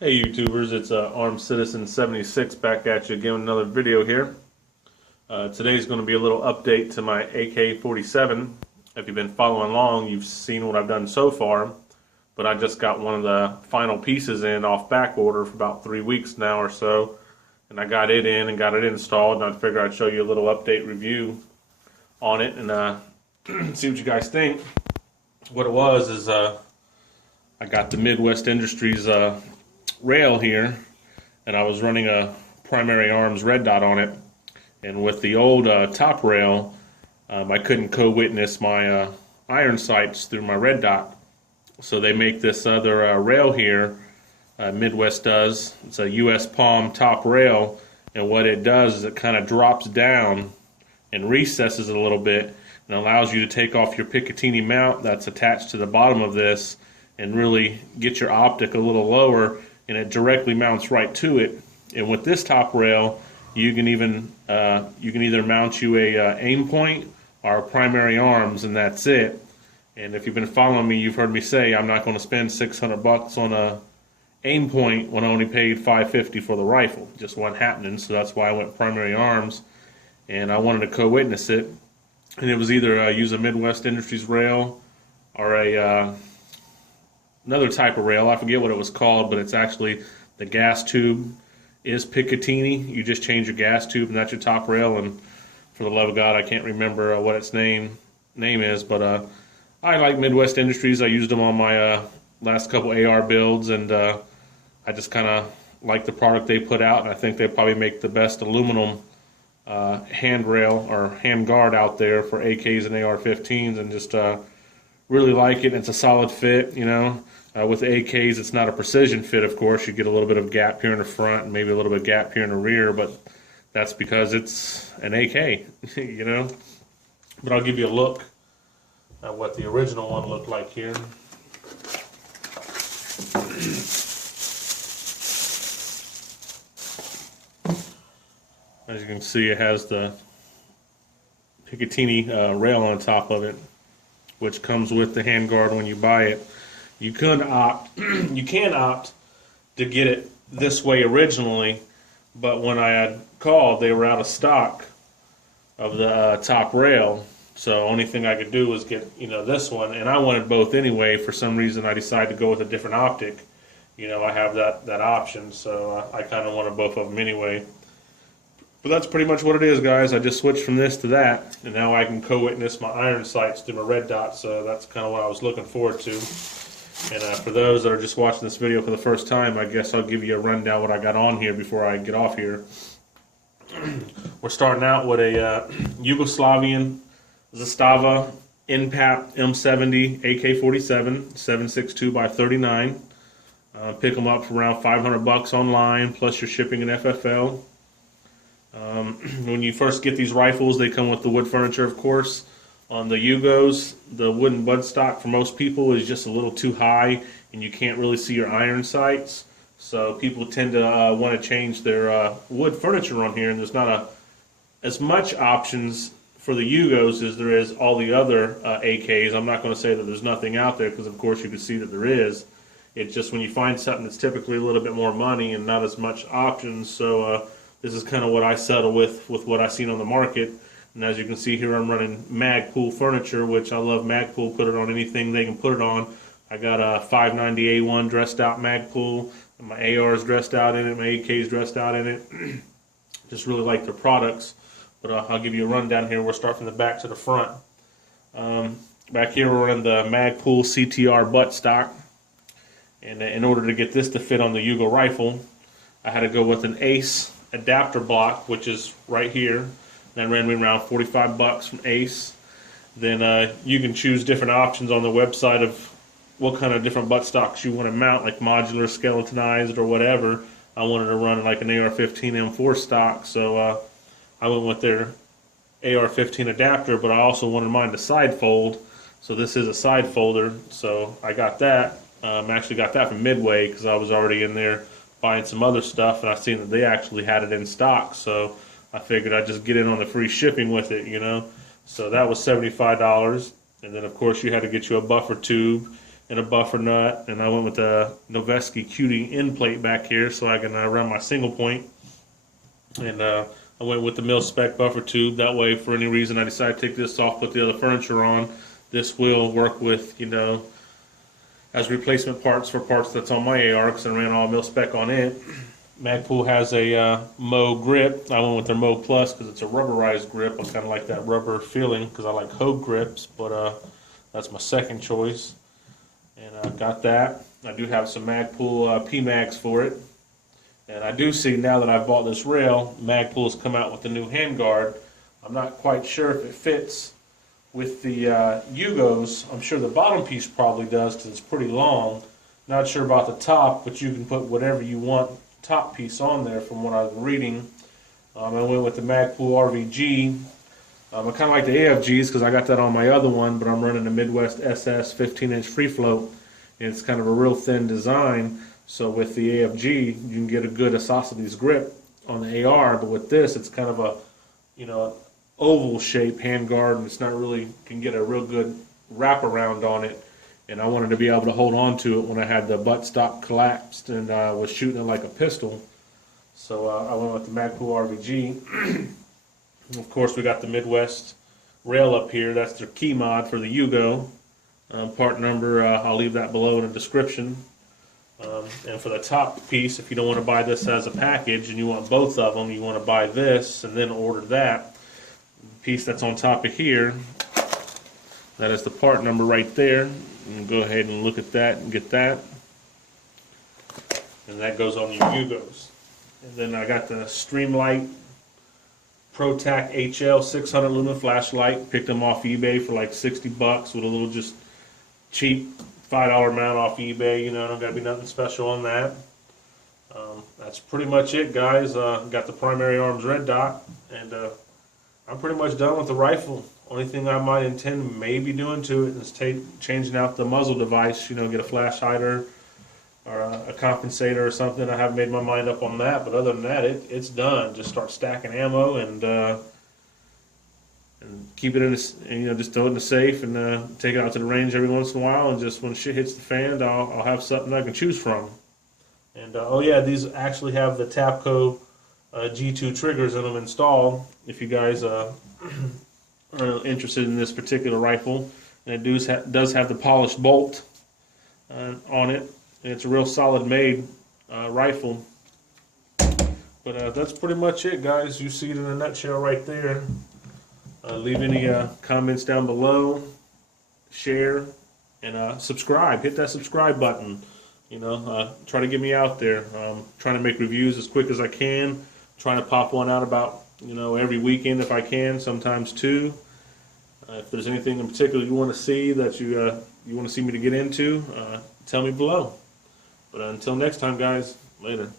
Hey YouTubers, it's Armed Citizen 76 back at you again with another video here. Today's going to be a little update to my AK47. If you've been following along, you've seen what I've done so far, but I just got one of the final pieces in off back order for about 3 weeks now or so, and I got it in and got it installed, and I figured I'd show you a little update review on it and see what you guys think. What it was is I got the Midwest Industries rail here, and I was running a primary arms red dot on it, and with the old top rail I couldn't co-witness my iron sights through my red dot, so they make this other rail here. Midwest does. It's a US Palm top rail, and what it does is it kind of drops down and recesses it a little bit and allows you to take off your Picatinny mount that's attached to the bottom of this and really get your optic a little lower, and it directly mounts right to it. And with this top rail, you can even either mount you a aim point or a primary arms, and that's it. And if you've been following me, you've heard me say I'm not going to spend $600 on a aim point when I only paid $550 for the rifle. It just wasn't happening, so that's why I went primary arms, and I wanted to co-witness it. And it was either use a Midwest Industries rail or a another type of rail. I forget what it was called, but it's actually the gas tube is Picatinny. You just change your gas tube, and that's your top rail. And for the love of God, I can't remember what its name is, but I like Midwest Industries. I used them on my last couple AR builds, and I just kind of like the product they put out, and I think they probably make the best aluminum handrail or hand guard out there for AKs and AR-15s, and just really like it. It's a solid fit, you know. With the AKs, it's not a precision fit, of course. You get a little bit of gap here in the front and maybe a little bit of gap here in the rear, but that's because it's an AK, you know. But I'll give you a look at what the original one looked like here. As you can see, it has the Picatinny rail on top of it, which comes with the handguard when you buy it. You can opt to get it this way originally, but when I had called, they were out of stock of the top rail. So only thing I could do was get, you know, this one, and I wanted both anyway. For some reason, I decided to go with a different optic. You know, I have that option, so I kind of wanted both of them anyway. But that's pretty much what it is, guys. I just switched from this to that, and now I can co-witness my iron sights through my red dot, so that's kind of what I was looking forward to. And for those that are just watching this video for the first time, I guess I'll give you a rundown what I got on here before I get off here. We're starting out with a Yugoslavian Zastava PAP M70 AK47 7.62x39. Pick them up for around $500 online, plus your shipping and FFL. When you first get these rifles, they come with the wood furniture, of course. On the Yugos, the wooden buttstock for most people is just a little too high, and you can't really see your iron sights. So people tend to want to change their wood furniture on here, and there's not as much options for the Yugos as there is all the other AKs. I'm not going to say that there's nothing out there, because of course you can see that there is. It's just when you find something that's typically a little bit more money and not as much options. So this is kind of what I settle with what I've seen on the market. And as you can see here, I'm running Magpul Furniture, which I love. Magpul, put it on anything they can put it on. I got a 590A1 dressed out Magpul, and my AR is dressed out in it, my AK is dressed out in it. Just really like their products. But I'll give you a rundown here. We'll start from the back to the front. Back here we're running the Magpul CTR buttstock. And in order to get this to fit on the Yugo rifle, I had to go with an Ace adapter block, which is right here. That ran me around $45 from Ace. Then you can choose different options on the website of what kind of different buttstocks you want to mount, like modular, skeletonized, or whatever. I wanted to run like an AR-15 M4 stock, so I went with their AR-15 adapter, but I also wanted mine to side fold. So this is a side folder, so I got that. Actually got that from Midway, because I was already in there buying some other stuff, and I seen that they actually had it in stock, so I figured I'd just get in on the free shipping with it, you know. So that was $75. And then, of course, you had to get you a buffer tube. and a buffer nut, and I went with the Noveski Cutie end plate back here so I can run my single point. And I went with the mil spec buffer tube. That way, for any reason I decide to take this off, put the other furniture on, this will work with, you know, as replacement parts for parts that's on my AR, because I ran all mil spec on it. Magpul has a Mo grip. I went with their Mo Plus because it's a rubberized grip. I kind of like that rubber feeling because I like Hogue grips, but that's my second choice. And I got that. I do have some Magpul P-Mags for it. And I do see now that I've bought this rail, Magpul's come out with the new handguard. I'm not quite sure if it fits with the Yugos. I'm sure the bottom piece probably does because it's pretty long. Not sure about the top, but you can put whatever you want top piece on there from what I was reading. I went with the Magpul RVG. I kind of like the AFGs because I got that on my other one, but I'm running the Midwest SS 15-inch free float, and it's kind of a real thin design. So with the AFG, you can get a good Isosceles grip on the AR, but with this, it's kind of a, you know, oval shape handguard, and it's not really, can get a real good wraparound on it. And I wanted to be able to hold on to it when I had the buttstock collapsed and was shooting it like a pistol. So I went with the Magpul RVG. Of course, we got the Midwest rail up here. That's their key mod for the Yugo. Part number, I'll leave that below in the description. And for the top piece, if you don't want to buy this as a package and you want both of them, you want to buy this and then order that. The piece that's on top of here, that is the part number right there. And go ahead and look at that and get that. And that goes on your Yugos. And then I got the Streamlight ProTac HL 600 lumen flashlight. Picked them off eBay for like 60 bucks with a little just cheap $5 mount off eBay. You know, don't gotta be nothing special on that. That's pretty much it, guys. Got the primary arms red dot, and I'm pretty much done with the rifle. Only thing I might intend maybe doing to it is changing out the muzzle device, you know, get a flash hider or a compensator or something. I haven't made my mind up on that, but other than that, it's done. Just start stacking ammo and keep it in, you know, just throw it in the safe and take it out to the range every once in a while. And just when shit hits the fan, I'll have something I can choose from. And oh yeah, these actually have the Tapco G2 triggers in them installed. If you guys are interested in this particular rifle, and it does have the polished bolt on it, and it's a real solid made rifle. But that's pretty much it, guys. You see it in a nutshell right there. Leave any comments down below, share, and subscribe. Hit that subscribe button. You know, try to get me out there. Trying to make reviews as quick as I can. Trying to pop one out about, you know, every weekend if I can, sometimes two. If there's anything in particular you want to see that you want to see me to get into, tell me below. But until next time, guys, later.